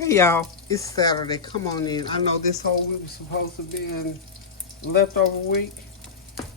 Hey y'all, it's Saturday. Come on in. I know this whole week was supposed to be a leftover week,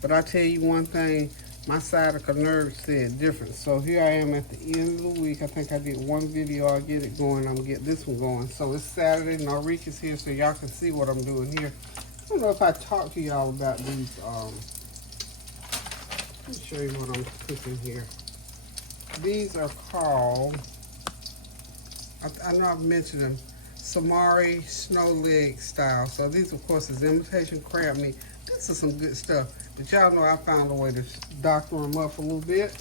but I tell you one thing, my sciatica nerve said different. So here I am at the end of the week. I think I did one video. I'll get it going. I'm gonna get this one going. So it's Saturday. Narika's here, so y'all can see what I'm doing here. I don't know if I talked to y'all about these. Let me show you what I'm cooking here. These are called, I know I've mentioned them, Samari snow leg style. So these, of course, is imitation crab meat. This is some good stuff. But y'all know I found a way to doctor them up a little bit.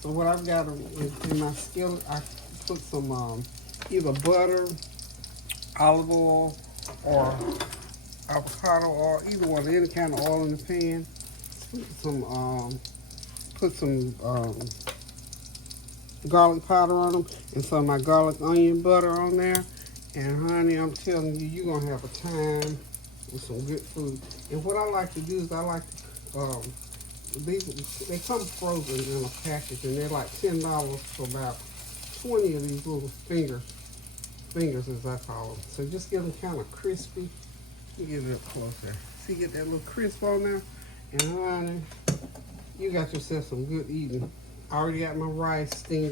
So what I've got in my skillet, I put some either butter, olive oil, or avocado oil, either one, any kind of oil in the pan. Put some garlic powder on them, and some of my garlic onion butter on there. And honey, I'm telling you, you're gonna have a time with some good food. And what I like to do is I like to, these, they come frozen in a package, and they're like $10 for about 20 of these little fingers as I call them. So just get them kind of crispy. Let me get it up closer. See, get that little crisp on there. And honey, you got yourself some good eating. I already got my rice steam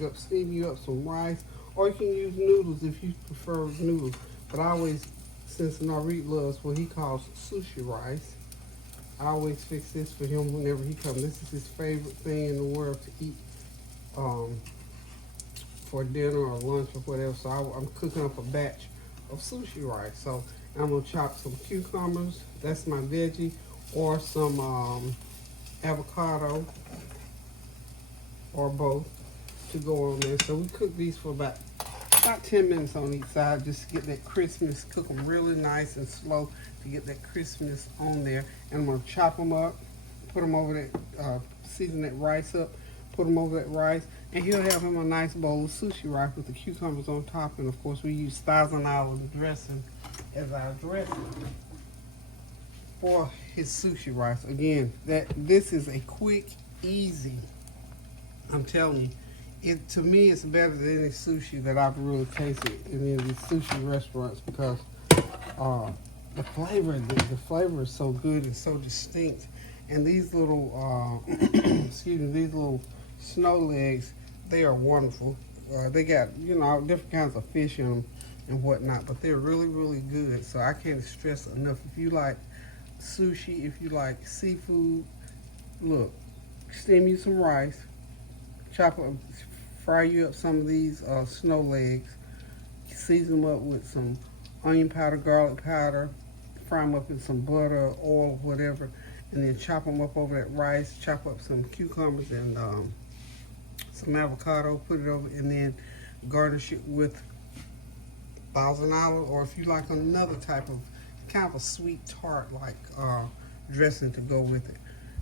you up some rice, or you can use noodles if you prefer noodles. But I always, since Narit loves what he calls sushi rice, I always fix this for him whenever he comes. This is his favorite thing in the world to eat for dinner or lunch or whatever. So I'm cooking up a batch of sushi rice. So I'm gonna chop some cucumbers, that's my veggie, or some avocado, or both, to go on there. So we cook these for about 10 minutes on each side, just to get that crispness. Cook them really nice and slow to get that crispness on there. And I'm gonna chop them up, put them over that, season that rice up, put them over that rice, and he'll have him a nice bowl of sushi rice with the cucumbers on top. And of course we use Thousand Island dressing as our dressing for his sushi rice. Again, this is a quick, easy, I'm telling you, to me, it's better than any sushi that I've really tasted in any of these sushi restaurants, because the flavor is so good and so distinct. And these little, excuse me, these little snow legs, they are wonderful. They got, different kinds of fish in them and whatnot, but they're really, really good. So I can't stress enough. If you like sushi, if you like seafood, look, steam you some rice, fry you up some of these snow legs, season them up with some onion powder, garlic powder, fry them up in some butter, oil, whatever, and then chop them up over that rice, chop up some cucumbers and some avocado, put it over, and then garnish it with Thousand Island, or if you like another type of kind of a sweet tart like dressing to go with it.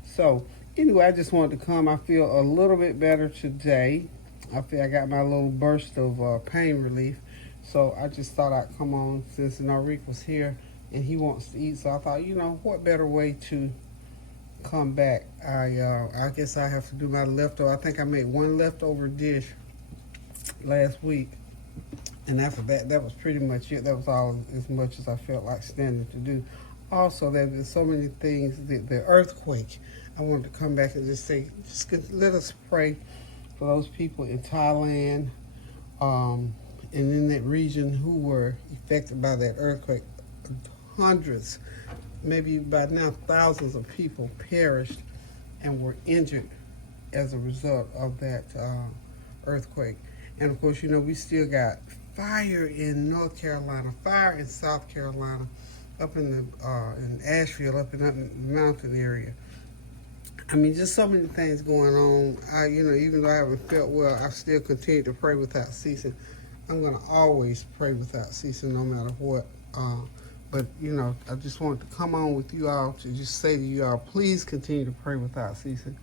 So anyway, I just wanted to come. I feel a little bit better today. I feel I got my little burst of pain relief. So I just thought I'd come on since Narik was here and he wants to eat. So I thought, what better way to come back? I guess I have to do my leftover. I think I made one leftover dish last week. And after that, that was pretty much it. That was all as much as I felt like standing to do. Also, there have been so many things. The earthquake. I wanted to come back and just say, let us pray for those people in Thailand and in that region who were affected by that earthquake. Hundreds, maybe by now thousands of people perished and were injured as a result of that earthquake. And of course, we still got fire in North Carolina, fire in South Carolina, up in Asheville, up in the mountain area. I mean, just so many things going on. Even though I haven't felt well, I still continue to pray without ceasing. I'm going to always pray without ceasing no matter what. But I just wanted to come on with you all to just say to you all, please continue to pray without ceasing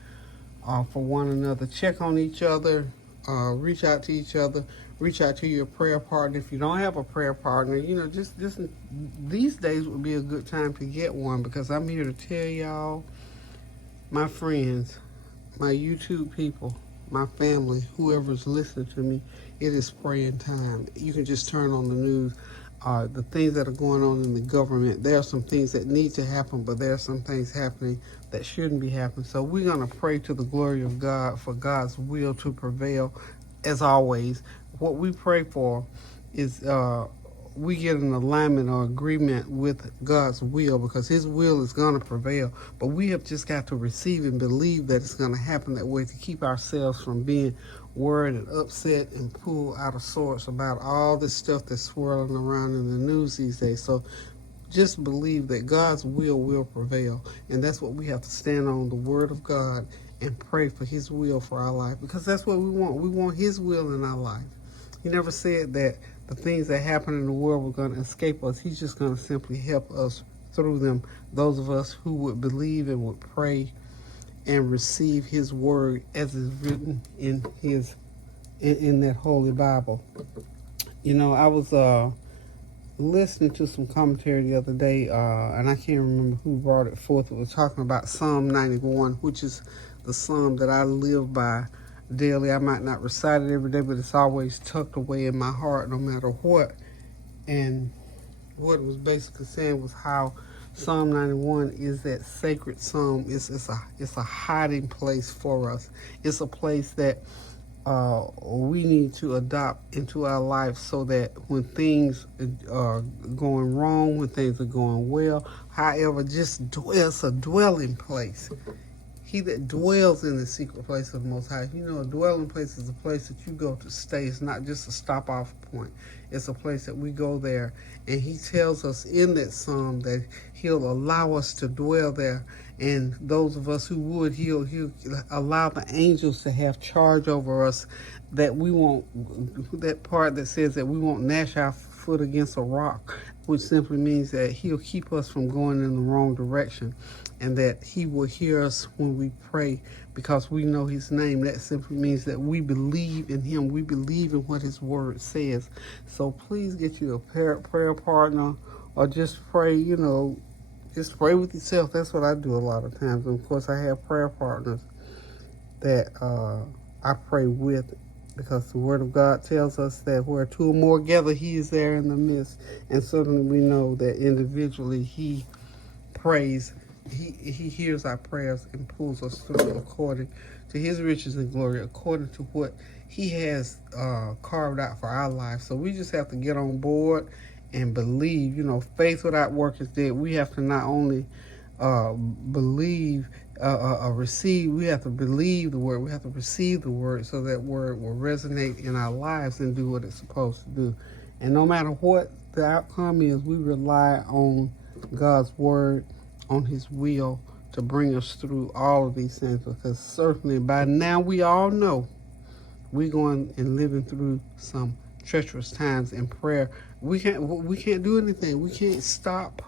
for one another. Check on each other. Reach out to each other. Reach out to your prayer partner. If you don't have a prayer partner, just these days would be a good time to get one, because I'm here to tell y'all, my friends, my YouTube people, my family, whoever's listening to me, it is praying time. You can just turn on the news. The things that are going on in the government, there are some things that need to happen, but there are some things happening that shouldn't be happening. So we're going to pray to the glory of God for God's will to prevail. As always, what we pray for is we get an alignment or agreement with God's will, because his will is going to prevail. But we have just got to receive and believe that it's going to happen that way, to keep ourselves from being worried and upset and pulled out of sorts about all this stuff that's swirling around in the news these days. So just believe that God's will prevail. And that's what we have to stand on, the word of God, and pray for his will for our life, because that's what we want. We want his will in our life. He never said that the things that happen in the world were going to escape us. He's just going to simply help us through them, those of us who would believe and would pray and receive his word as is written in his in that holy Bible. You know, I was listening to some commentary the other day, and I can't remember who brought it forth. It was talking about Psalm 91, which is the psalm that I live by daily. I might not recite it every day, but it's always tucked away in my heart no matter what. And what it was basically saying was how Psalm 91 is that sacred psalm. It's a hiding place for us. It's a place that we need to adopt into our life, so that when things are going wrong, when things are going well, however, it's a dwelling place. He that dwells in the secret place of the Most High. You know, a dwelling place is a place that you go to stay. It's not just a stop-off point. It's a place that we go there. And he tells us in that psalm that he'll allow us to dwell there. And those of us who would, he'll allow the angels to have charge over us, that we won't, that part that says that we won't gnash our foot against a rock, which simply means that he'll keep us from going in the wrong direction, and that he will hear us when we pray, because we know his name. That simply means that we believe in him. We believe in what his word says. So please get you a prayer partner, or just pray, just pray with yourself. That's what I do a lot of times. And of course, I have prayer partners that I pray with, because the word of God tells us that where two or more gather, he is there in the midst. And certainly we know that individually he prays. He hears our prayers and pulls us through according to his riches and glory, according to what he has carved out for our life. So we just have to get on board and believe. Faith without work is dead. We have to not only believe, receive. We have to believe the word. We have to receive the word, so that word will resonate in our lives and do what it's supposed to do. And no matter what the outcome is, we rely on God's word, on his will, to bring us through all of these things, because certainly by now we all know we're going and living through some treacherous times. In prayer, we can't do anything. We can't stop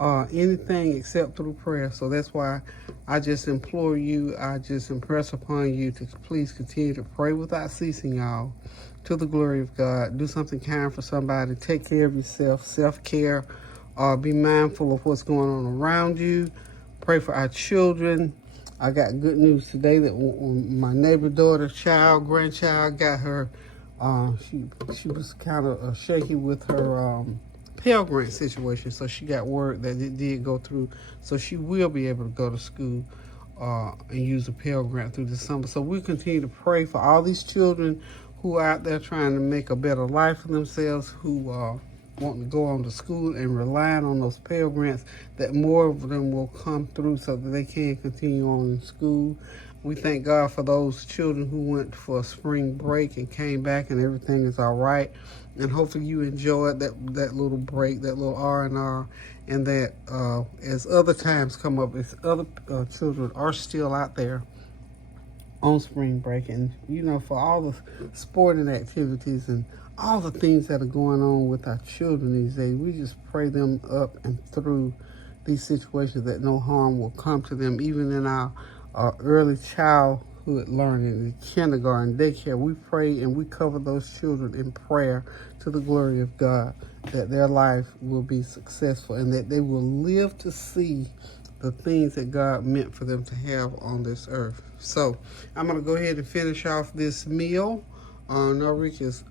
anything except through prayer. So that's why I just implore you, I just impress upon you to please continue to pray without ceasing, y'all, to the glory of God. Do something kind for somebody. Take care of yourself. Self-care. Be mindful of what's going on around you. Pray for our children. I got good news today that my neighbor daughter's grandchild got her, she was kind of shaky with her Pell Grant situation, so she got word that it did go through, so she will be able to go to school and use the Pell Grant through the summer. So we continue to pray for all these children who are out there trying to make a better life for themselves, who wanting to go on to school and relying on those Pell Grants, that more of them will come through so that they can continue on in school. We thank God for those children who went for a spring break and came back and everything is all right. And hopefully you enjoyed that little break, that little R&R, and that as other times come up, as other children are still out there on spring break, and for all the sporting activities and all the things that are going on with our children these days, we just pray them up and through these situations, that no harm will come to them, even in our early childhood learning, the kindergarten, daycare. We pray and we cover those children in prayer to the glory of God, that their life will be successful and that they will live to see the things that God meant for them to have on this earth. So I'm going to go ahead and finish off this meal. Norik is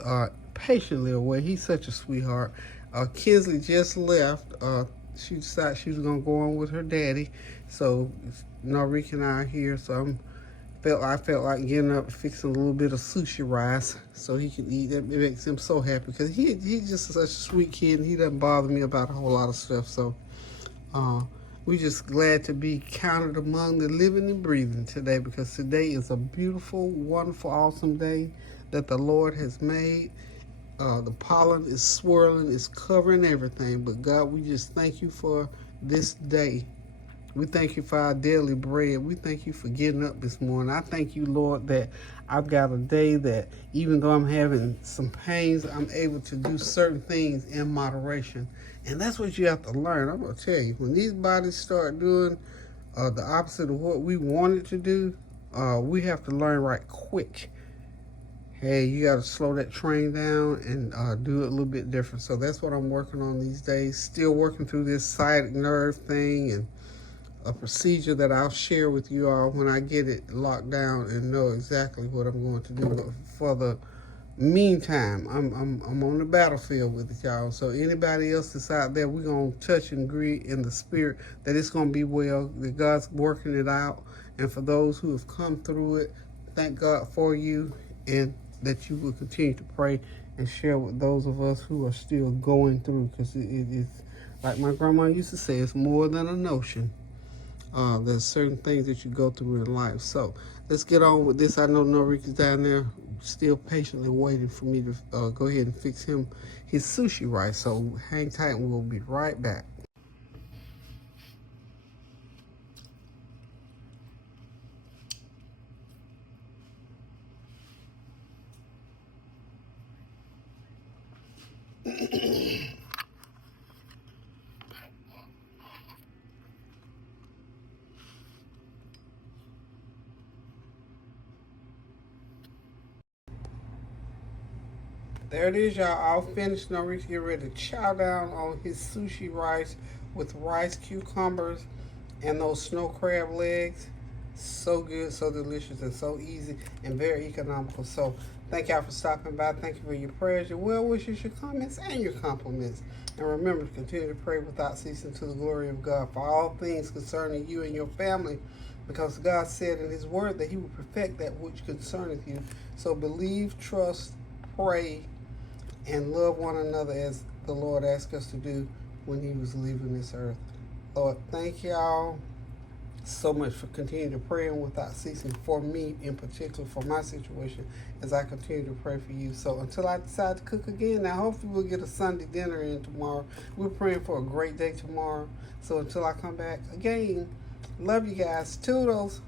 patiently away. He's such a sweetheart. Kinsley just left. She decided she was going to go on with her daddy. So Norik and I are here. So I felt like getting up, fixing a little bit of sushi rice so he can eat. It makes him so happy because he's just such a sweet kid and he doesn't bother me about a whole lot of stuff. So we're just glad to be counted among the living and breathing today, because today is a beautiful, wonderful, awesome day that the Lord has made. The pollen is swirling, it's covering everything. But God, we just thank you for this day. We thank you for our daily bread. We thank you for getting up this morning. I thank you, Lord, that I've got a day that even though I'm having some pains, I'm able to do certain things in moderation. And that's what you have to learn. I'm going to tell you, when these bodies start doing the opposite of what we wanted to do, we have to learn right quick. Hey, you got to slow that train down and do it a little bit different. So that's what I'm working on these days. Still working through this sciatic nerve thing and a procedure that I'll share with you all when I get it locked down and know exactly what I'm going to do. But for the meantime, I'm on the battlefield with it, y'all. So anybody else that's out there, we're going to touch and agree in the spirit that it's going to be well, that God's working it out. And for those who have come through it, thank God for you, and that you will continue to pray and share with those of us who are still going through, because it is, like my grandma used to say, it's more than a notion. There's certain things that you go through in life. So let's get on with this. I know Norik is down there still patiently waiting for me to go ahead and fix him his sushi rice. So hang tight and we'll be right back. There it is, y'all. All finished. Norik's get ready to chow down on his sushi rice with rice, cucumbers, and those snow crab legs. So good, so delicious, and so easy, and very economical. So thank y'all for stopping by. Thank you for your prayers, your well wishes, your comments, and your compliments. And remember to continue to pray without ceasing to the glory of God for all things concerning you and your family, because God said in his word that he will perfect that which concerneth you. So believe, trust, pray, and love one another as the Lord asked us to do when he was leaving this earth. Lord, thank y'all so much for continuing to pray without ceasing for me, in particular for my situation, as I continue to pray for you. So until I decide to cook again, now hopefully we'll get a Sunday dinner in tomorrow. We're praying for a great day tomorrow. So until I come back again, love you guys. Toodles.